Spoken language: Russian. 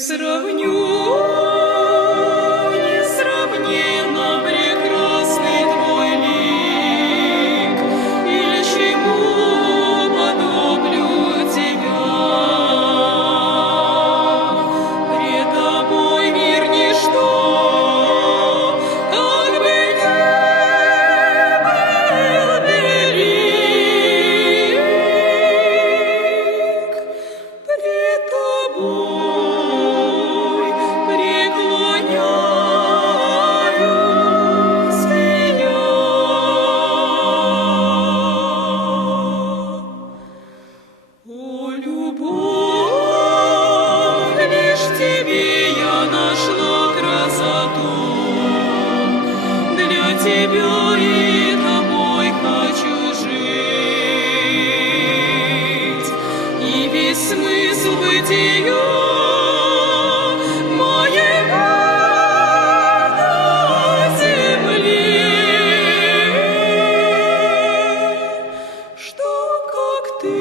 сравню, несравненно прекрасный твой лик, или чему подоблю тебя. Пред тобой мир ничто, как бы не был велик. Пред тобой преклоняюсь я. О, любовь, лишь в тебе я нашла красоту, для тебя и тобой хочу жить, и весь смысл бытия моего на земле, что как ты